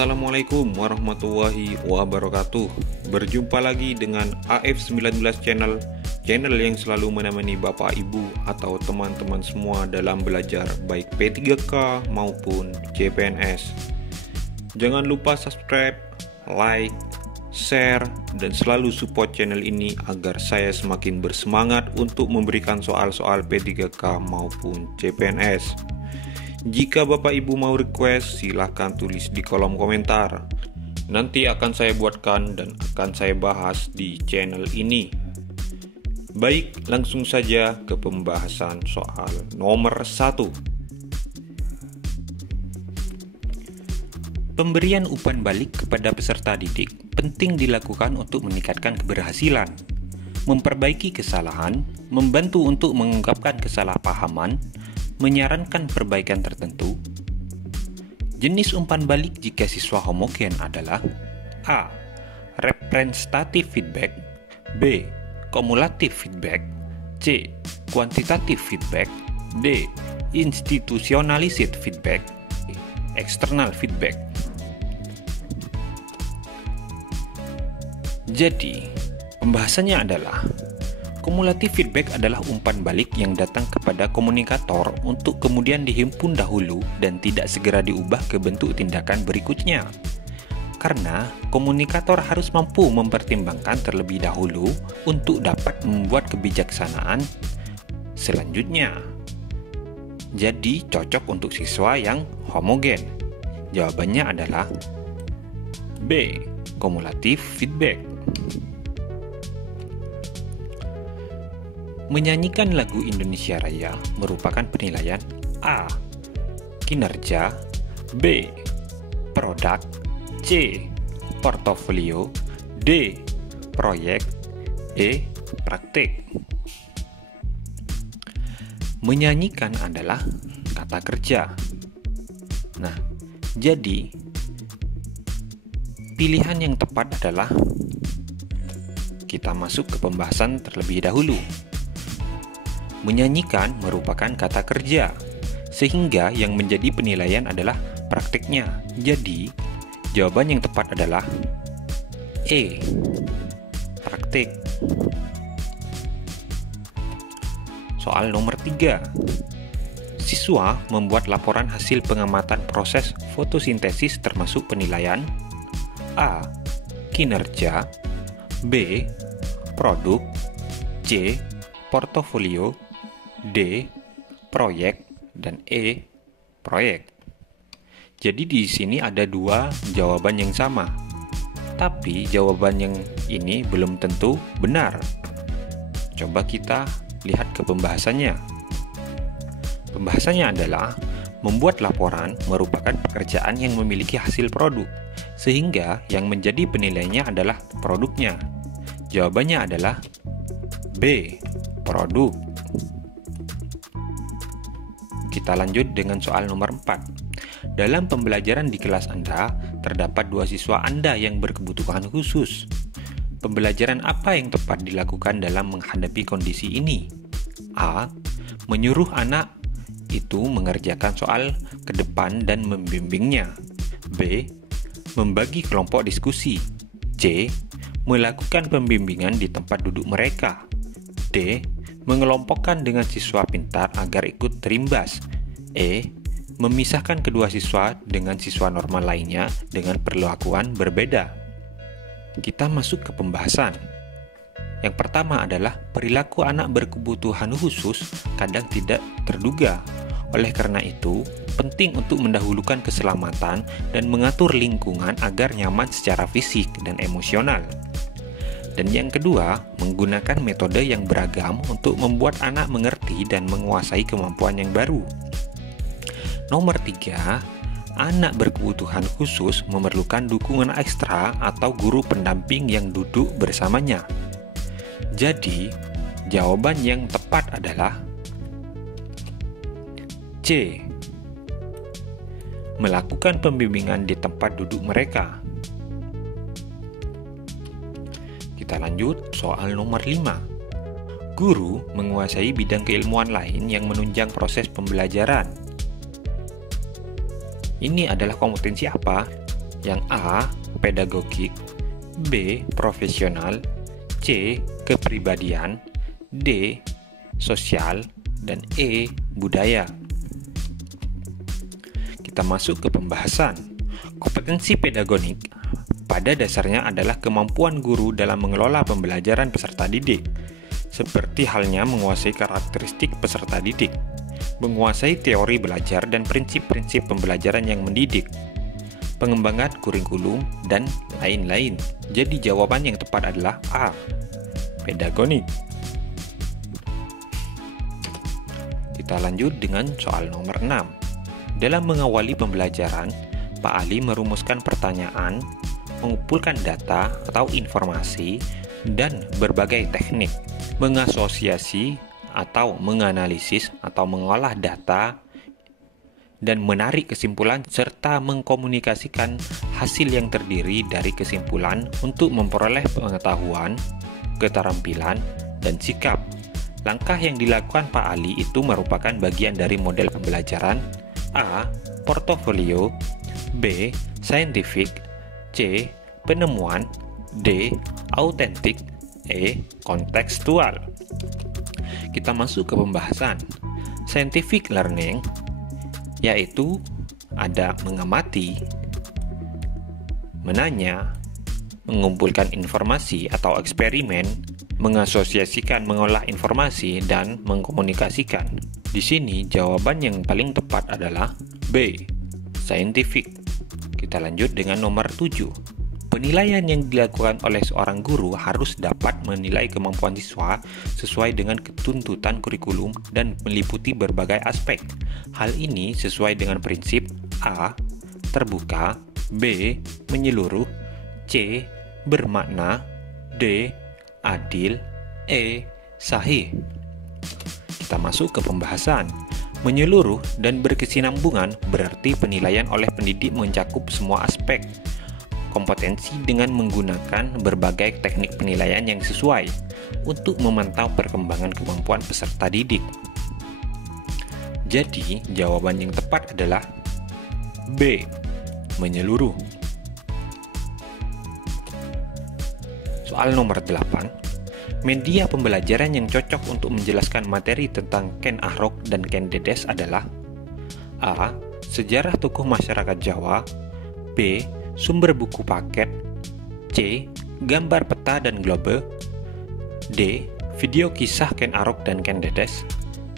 Assalamualaikum warahmatullahi wabarakatuh. Berjumpa lagi dengan AF19 channel yang selalu menemani Bapak Ibu atau teman-teman semua dalam belajar baik P3K maupun CPNS. Jangan lupa subscribe, like, share, dan selalu support channel ini agar saya semakin bersemangat untuk memberikan soal-soal P3K maupun CPNS. Jika Bapak Ibu mau request, silahkan tulis di kolom komentar. Nanti akan saya buatkan dan akan saya bahas di channel ini. Baik, langsung saja ke pembahasan soal nomor 1. Pemberian umpan balik kepada peserta didik penting dilakukan untuk meningkatkan keberhasilan, memperbaiki kesalahan, membantu untuk mengungkapkan kesalahpahaman, menyarankan perbaikan tertentu. Jenis umpan balik jika siswa homogen adalah A. Representative feedback, B. Kumulatif feedback, C. Quantitative feedback, D. Institutionalized feedback, external feedback. Jadi, pembahasannya adalah kumulatif feedback adalah umpan balik yang datang kepada komunikator untuk kemudian dihimpun dahulu dan tidak segera diubah ke bentuk tindakan berikutnya. Karena komunikator harus mampu mempertimbangkan terlebih dahulu untuk dapat membuat kebijaksanaan selanjutnya. Jadi cocok untuk siswa yang homogen. Jawabannya adalah B. Kumulatif feedback. Menyanyikan lagu Indonesia Raya merupakan penilaian A. Kinerja, B. Produk, C. Portofolio, D. Proyek, E. Praktik. Menyanyikan adalah kata kerja. Nah, jadi pilihan yang tepat adalah kita masuk ke pembahasan terlebih dahulu. Menyanyikan merupakan kata kerja, sehingga yang menjadi penilaian adalah praktiknya. Jadi, jawaban yang tepat adalah E. Praktik. Soal nomor 3. Siswa membuat laporan hasil pengamatan proses fotosintesis termasuk penilaian A. Kinerja, B. Produk, C. Portofolio, D. Proyek, dan E. Proyek. Jadi di sini ada dua jawaban yang sama. Tapi jawaban yang ini belum tentu benar. Coba kita lihat ke pembahasannya. Pembahasannya adalah membuat laporan merupakan pekerjaan yang memiliki hasil produk, sehingga yang menjadi penilaiannya adalah produknya. Jawabannya adalah B. Produk. Kita lanjut dengan soal nomor 4. Dalam pembelajaran di kelas Anda, terdapat 2 siswa Anda yang berkebutuhan khusus. Pembelajaran apa yang tepat dilakukan dalam menghadapi kondisi ini? A. Menyuruh anak itu mengerjakan soal ke depan dan membimbingnya. B. Membagi kelompok diskusi. C. Melakukan pembimbingan di tempat duduk mereka. D. Mengelompokkan dengan siswa pintar agar ikut terimbas. E. Memisahkan kedua siswa dengan siswa normal lainnya dengan perlakuan berbeda. Kita masuk ke pembahasan. Yang pertama adalah perilaku anak berkebutuhan khusus kadang tidak terduga. Oleh karena itu, penting untuk mendahulukan keselamatan dan mengatur lingkungan agar nyaman secara fisik dan emosional. Dan yang kedua, menggunakan metode yang beragam untuk membuat anak mengerti dan menguasai kemampuan yang baru. Nomor 3, anak berkebutuhan khusus memerlukan dukungan ekstra atau guru pendamping yang duduk bersamanya. Jadi, jawaban yang tepat adalah C. Melakukan pembimbingan di tempat duduk mereka. Kita lanjut soal nomor 5. Guru menguasai bidang keilmuan lain yang menunjang proses pembelajaran. Ini adalah kompetensi apa? Yang A. Pedagogik, B. Profesional, C. Kepribadian, D. Sosial, dan E. Budaya. Kita masuk ke pembahasan. Kompetensi pedagogik pada dasarnya adalah kemampuan guru dalam mengelola pembelajaran peserta didik, seperti halnya menguasai karakteristik peserta didik, menguasai teori belajar dan prinsip-prinsip pembelajaran yang mendidik, pengembangan kurikulum, dan lain-lain. Jadi jawaban yang tepat adalah A. Pedagogik. Kita lanjut dengan soal nomor 6. Dalam mengawali pembelajaran, Pak Ali merumuskan pertanyaan, mengumpulkan data atau informasi, dan berbagai teknik, mengasosiasi atau menganalisis atau mengolah data, dan menarik kesimpulan serta mengkomunikasikan hasil yang terdiri dari kesimpulan untuk memperoleh pengetahuan, keterampilan, dan sikap. Langkah yang dilakukan Pak Ali itu merupakan bagian dari model pembelajaran A. Portofolio, B. Saintifik, C. Penemuan, D. Autentik, E. Kontekstual. Kita masuk ke pembahasan. Scientific learning yaitu ada mengamati, menanya, mengumpulkan informasi atau eksperimen, mengasosiasikan, mengolah informasi, dan mengkomunikasikan. Di sini jawaban yang paling tepat adalah B. Scientific. Kita lanjut dengan nomor 7. Penilaian yang dilakukan oleh seorang guru harus dapat menilai kemampuan siswa sesuai dengan tuntutan kurikulum dan meliputi berbagai aspek. Hal ini sesuai dengan prinsip A. Terbuka, B. Menyeluruh, C. Bermakna, D. Adil, E. Sahih. Kita masuk ke pembahasan. Menyeluruh dan berkesinambungan berarti penilaian oleh pendidik mencakup semua aspek kompetensi dengan menggunakan berbagai teknik penilaian yang sesuai untuk memantau perkembangan kemampuan peserta didik. Jadi, jawaban yang tepat adalah B. Menyeluruh. Soal nomor 8. Media pembelajaran yang cocok untuk menjelaskan materi tentang Ken Arok dan Ken Dedes adalah A. Sejarah tokoh masyarakat Jawa, B. Sumber buku paket, C. Gambar peta dan globe, D. Video kisah Ken Arok dan Ken Dedes,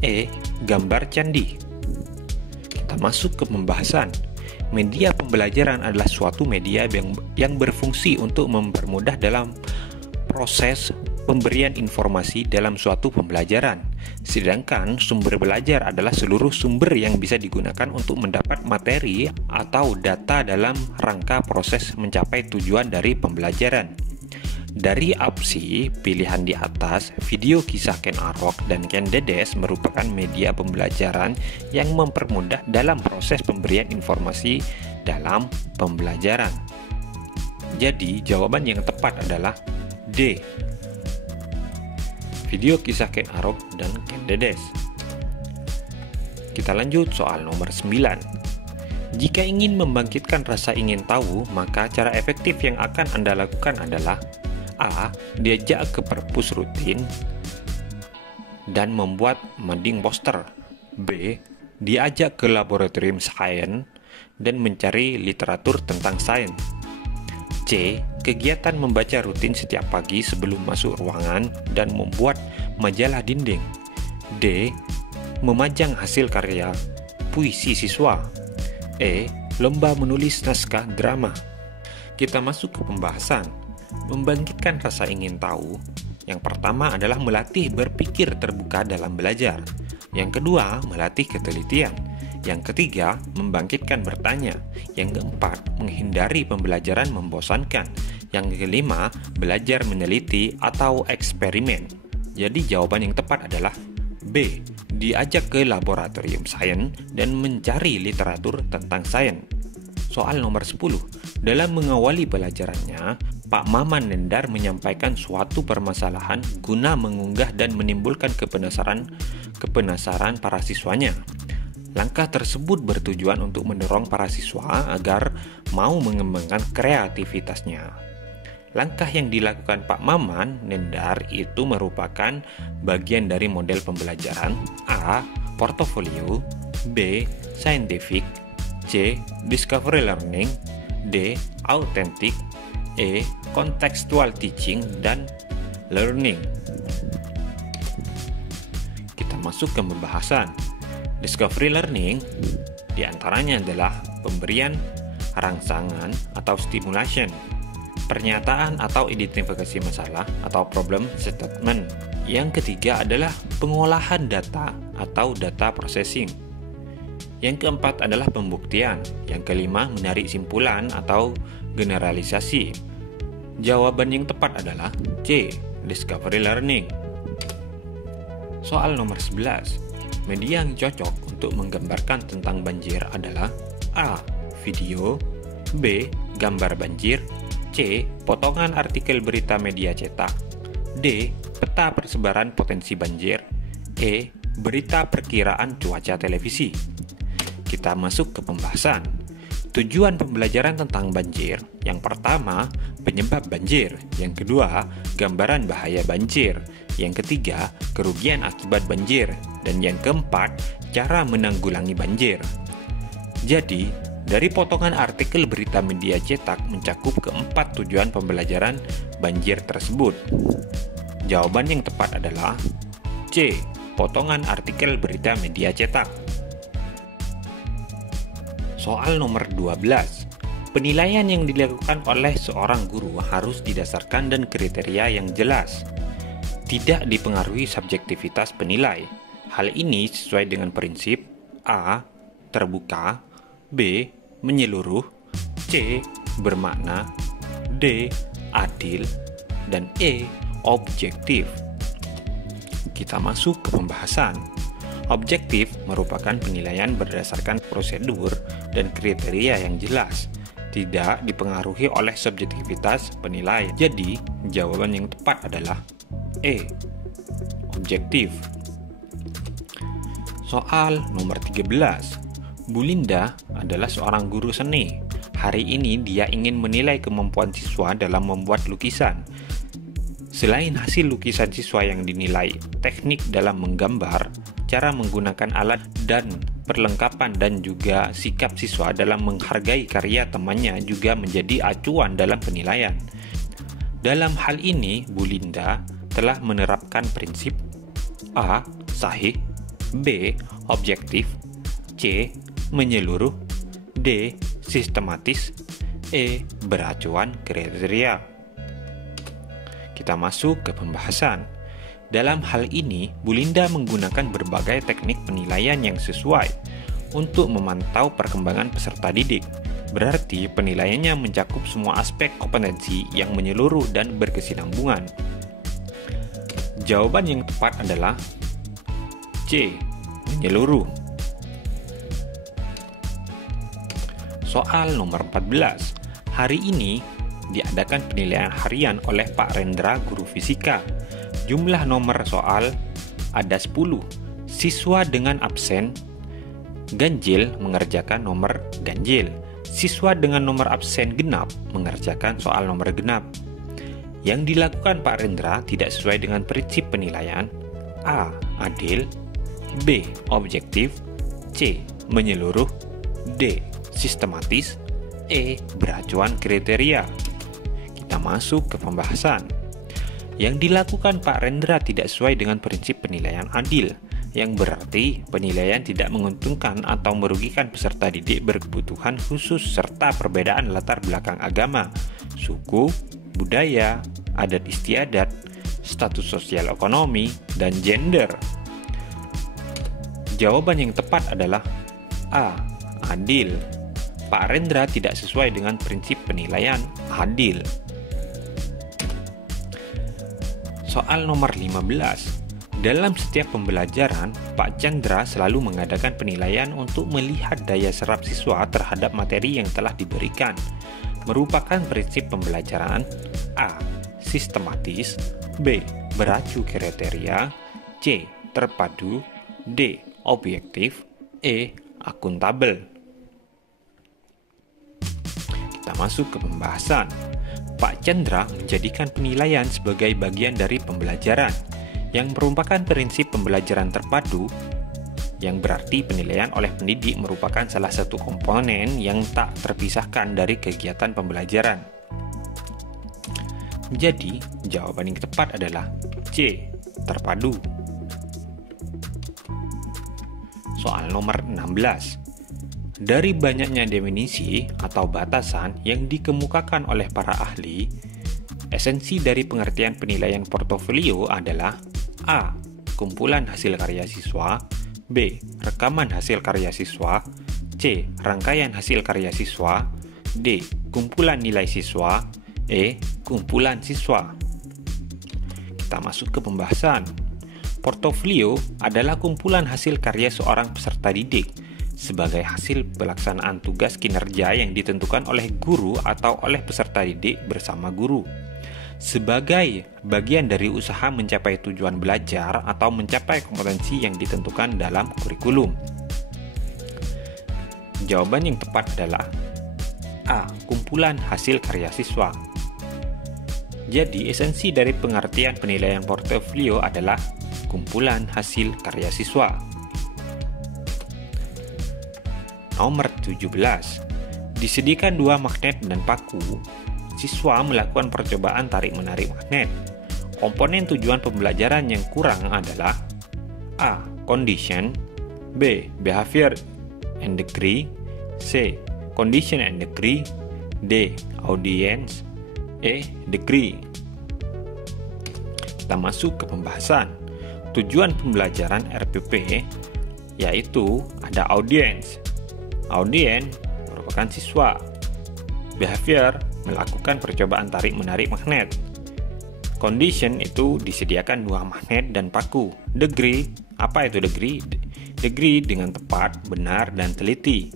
E. Gambar candi. Kita masuk ke pembahasan. Media pembelajaran adalah suatu media yang berfungsi untuk mempermudah dalam proses pemberian informasi dalam suatu pembelajaran. Sedangkan sumber belajar adalah seluruh sumber yang bisa digunakan untuk mendapat materi atau data dalam rangka proses mencapai tujuan dari pembelajaran. Dari opsi pilihan di atas, video kisah Ken Arok dan Ken Dedes merupakan media pembelajaran yang mempermudah dalam proses pemberian informasi dalam pembelajaran. Jadi, jawaban yang tepat adalah D. Video kisah Ken Arok dan Ken Dedes. Kita lanjut soal nomor 9. Jika ingin membangkitkan rasa ingin tahu, maka cara efektif yang akan Anda lakukan adalah A. Diajak ke perpus rutin dan membuat mading poster, B. Diajak ke laboratorium sains dan mencari literatur tentang sains, C. Kegiatan membaca rutin setiap pagi sebelum masuk ruangan dan membuat majalah dinding, D. Memajang hasil karya puisi siswa, E. Lomba menulis naskah drama. Kita masuk ke pembahasan. Membangkitkan rasa ingin tahu. Yang pertama adalah melatih berpikir terbuka dalam belajar. Yang kedua, melatih ketelitian. Yang ketiga, membangkitkan bertanya. Yang keempat, menghindari pembelajaran membosankan. Yang kelima, belajar meneliti atau eksperimen. Jadi jawaban yang tepat adalah B. Diajak ke laboratorium sains dan mencari literatur tentang sains. Soal nomor 10. Dalam mengawali pelajarannya, Pak Maman Nendar menyampaikan suatu permasalahan guna mengunggah dan menimbulkan kepenasaran para siswanya. Langkah tersebut bertujuan untuk mendorong para siswa agar mau mengembangkan kreativitasnya. Langkah yang dilakukan Pak Maman Nendar itu merupakan bagian dari model pembelajaran A. Portfolio, B. Scientific, C. Discovery Learning, D. Authentic, E. Contextual Teaching, dan Learning. Kita masuk ke pembahasan. Discovery Learning diantaranya adalah pemberian rangsangan atau stimulation, pernyataan atau identifikasi masalah atau problem statement. Yang ketiga adalah pengolahan data atau data processing. Yang keempat adalah pembuktian. Yang kelima menarik simpulan atau generalisasi. Jawaban yang tepat adalah C. Discovery Learning. Soal nomor 11. Media yang cocok untuk menggambarkan tentang banjir adalah A. Video, B. Gambar banjir, C. Potongan artikel berita media cetak, D. Peta persebaran potensi banjir, E. Berita perkiraan cuaca televisi. Kita masuk ke pembahasan. Tujuan pembelajaran tentang banjir. Yang pertama, penyebab banjir. Yang kedua, gambaran bahaya banjir. Yang ketiga, kerugian akibat banjir. Dan yang keempat, cara menanggulangi banjir. Jadi, dari potongan artikel berita media cetak mencakup keempat tujuan pembelajaran banjir tersebut. Jawaban yang tepat adalah C. Potongan artikel berita media cetak. Soal nomor 12. Penilaian yang dilakukan oleh seorang guru harus didasarkan dan kriteria yang jelas. Tidak dipengaruhi subjektivitas penilai. Hal ini sesuai dengan prinsip A. Terbuka, B. Menyeluruh, C. Bermakna, D. Adil, dan E. Objektif. Kita masuk ke pembahasan. Objektif merupakan penilaian berdasarkan prosedur dan kriteria yang jelas, tidak dipengaruhi oleh subjektivitas penilai. Jadi, jawaban yang tepat adalah E. Objektif. Soal nomor 13. Bu Linda adalah seorang guru seni. Hari ini dia ingin menilai kemampuan siswa dalam membuat lukisan. Selain hasil lukisan siswa yang dinilai, teknik dalam menggambar, cara menggunakan alat dan perlengkapan dan juga sikap siswa dalam menghargai karya temannya juga menjadi acuan dalam penilaian. Dalam hal ini, Bu Linda telah menerapkan prinsip A. Sahih, B. Objektif, C. Menyeluruh, D. Sistematis, E. Beracuan kriteria. Kita masuk ke pembahasan. Dalam hal ini, Bu Linda menggunakan berbagai teknik penilaian yang sesuai untuk memantau perkembangan peserta didik. Berarti penilaiannya mencakup semua aspek kompetensi yang menyeluruh dan berkesinambungan. Jawaban yang tepat adalah C. Menyeluruh. Soal nomor 14. Hari ini diadakan penilaian harian oleh Pak Rendra, guru fisika. Jumlah nomor soal ada 10. Siswa dengan absen ganjil mengerjakan nomor ganjil. Siswa dengan nomor absen genap mengerjakan soal nomor genap. Yang dilakukan Pak Rendra tidak sesuai dengan prinsip penilaian. A. Adil, B. Objektif, C. Menyeluruh, D. Sistematis, E. Beracuan kriteria. Kita masuk ke pembahasan. Yang dilakukan Pak Rendra tidak sesuai dengan prinsip penilaian adil, yang berarti penilaian tidak menguntungkan atau merugikan peserta didik berkebutuhan khusus serta perbedaan latar belakang agama, suku, budaya, adat istiadat, status sosial ekonomi, dan gender. Jawaban yang tepat adalah A. Adil. Pak Rendra tidak sesuai dengan prinsip penilaian adil. Soal nomor 15. Dalam setiap pembelajaran, Pak Chandra selalu mengadakan penilaian untuk melihat daya serap siswa terhadap materi yang telah diberikan. Merupakan prinsip pembelajaran A. Sistematis, B. Beracu kriteria, C. Terpadu, D. Objektif, E. Akuntabel. Kita masuk ke pembahasan. Pak Chandra menjadikan penilaian sebagai bagian dari pembelajaran, yang merupakan prinsip pembelajaran terpadu, yang berarti penilaian oleh pendidik merupakan salah satu komponen yang tak terpisahkan dari kegiatan pembelajaran. Jadi, jawaban yang tepat adalah C. Terpadu. Soal nomor 16. Dari banyaknya definisi atau batasan yang dikemukakan oleh para ahli, esensi dari pengertian penilaian portofolio adalah A. Kumpulan hasil karya siswa, B. Rekaman hasil karya siswa, C. Rangkaian hasil karya siswa, D. Kumpulan nilai siswa, E. Kumpulan siswa. Kita masuk ke pembahasan. Portofolio adalah kumpulan hasil karya seorang peserta didik sebagai hasil pelaksanaan tugas kinerja yang ditentukan oleh guru atau oleh peserta didik bersama guru, sebagai bagian dari usaha mencapai tujuan belajar atau mencapai kompetensi yang ditentukan dalam kurikulum. Jawaban yang tepat adalah A. Kumpulan hasil karya siswa. Jadi, esensi dari pengertian penilaian portofolio adalah kumpulan hasil karya siswa. Nomor 17. Disediakan 2 magnet dan paku. Siswa melakukan percobaan tarik-menarik magnet. Komponen tujuan pembelajaran yang kurang adalah A. Condition, B. Behavior and degree, C. Condition and degree, D. Audience, E. Degree. Kita masuk ke pembahasan. Tujuan pembelajaran RPP yaitu ada audience. Audience merupakan siswa. Behavior melakukan percobaan tarik-menarik magnet. Condition itu disediakan 2 magnet dan paku. Degree, apa itu degree? Degree dengan tepat, benar, dan teliti.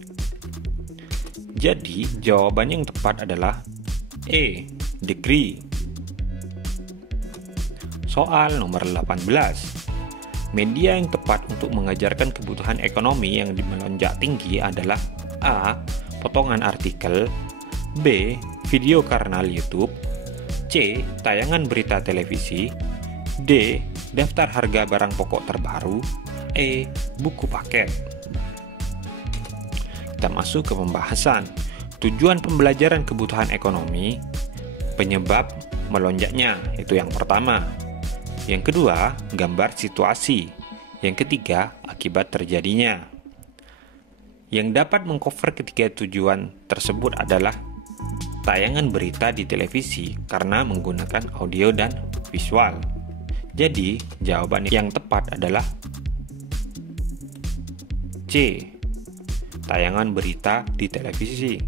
Jadi, jawaban yang tepat adalah E. Degree. Soal nomor 18. Media yang tepat untuk mengajarkan kebutuhan ekonomi yang melonjak tinggi adalah A. Potongan artikel, B. Video kanal YouTube, C. Tayangan berita televisi, D. Daftar harga barang pokok terbaru, E. Buku paket. Kita masuk ke pembahasan. Tujuan pembelajaran kebutuhan ekonomi, penyebab melonjaknya, itu yang pertama. Yang kedua, gambar situasi. Yang ketiga, akibat terjadinya. Yang dapat mengcover ketiga tujuan tersebut adalah tayangan berita di televisi karena menggunakan audio dan visual. Jadi, jawaban yang tepat adalah C. Tayangan berita di televisi.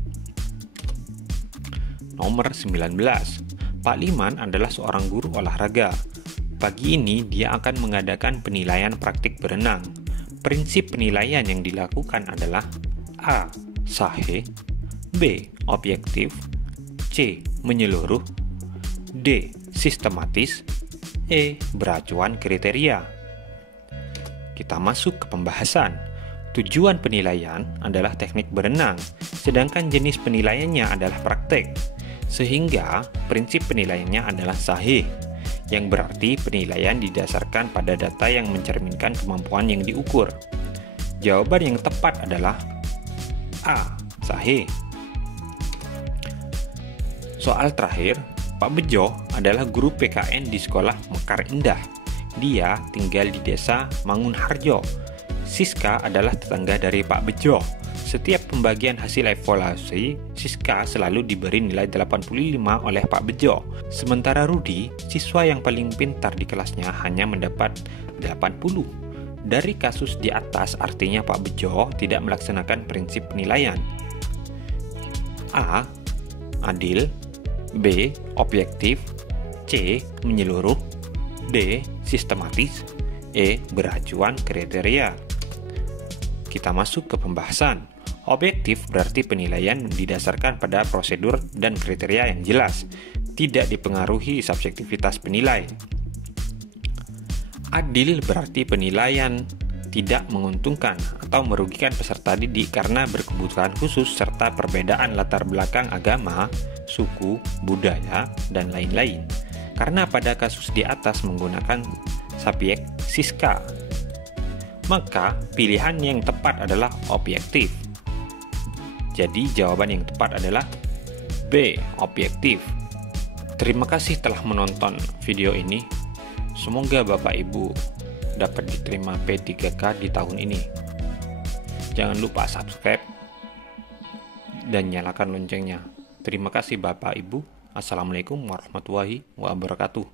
Nomor 19. Pak Liman adalah seorang guru olahraga. Pagi ini dia akan mengadakan penilaian praktik berenang. Prinsip penilaian yang dilakukan adalah A. Sahih, B. Objektif, C. Menyeluruh, D. Sistematis, E. Beracuan kriteria. Kita masuk ke pembahasan. Tujuan penilaian adalah teknik berenang, sedangkan jenis penilaiannya adalah praktek. Sehingga prinsip penilaiannya adalah sahih, yang berarti penilaian didasarkan pada data yang mencerminkan kemampuan yang diukur. Jawaban yang tepat adalah A. Sahih. Soal terakhir, Pak Bejo adalah guru PKN di sekolah Mekar Indah. Dia tinggal di desa Mangunharjo. Siska adalah tetangga dari Pak Bejo. Setiap pembagian hasil evaluasi, Siska selalu diberi nilai 85 oleh Pak Bejo. Sementara Rudi, siswa yang paling pintar di kelasnya, hanya mendapat 80. Dari kasus di atas artinya Pak Bejo tidak melaksanakan prinsip penilaian. A. Adil, B. Objektif, C. Menyeluruh, D. Sistematis, E. Beracuan kriteria. Kita masuk ke pembahasan. Objektif berarti penilaian didasarkan pada prosedur dan kriteria yang jelas, tidak dipengaruhi subjektivitas penilai. Adil berarti penilaian tidak menguntungkan atau merugikan peserta didik karena berkebutuhan khusus serta perbedaan latar belakang agama, suku, budaya, dan lain-lain. Karena pada kasus di atas menggunakan subjek Siska, maka pilihan yang tepat adalah objektif. Jadi jawaban yang tepat adalah B, objektif. Terima kasih telah menonton video ini. Semoga Bapak Ibu dapat diterima P3K di tahun ini. Jangan lupa subscribe dan nyalakan loncengnya. Terima kasih Bapak Ibu. Assalamualaikum warahmatullahi wabarakatuh.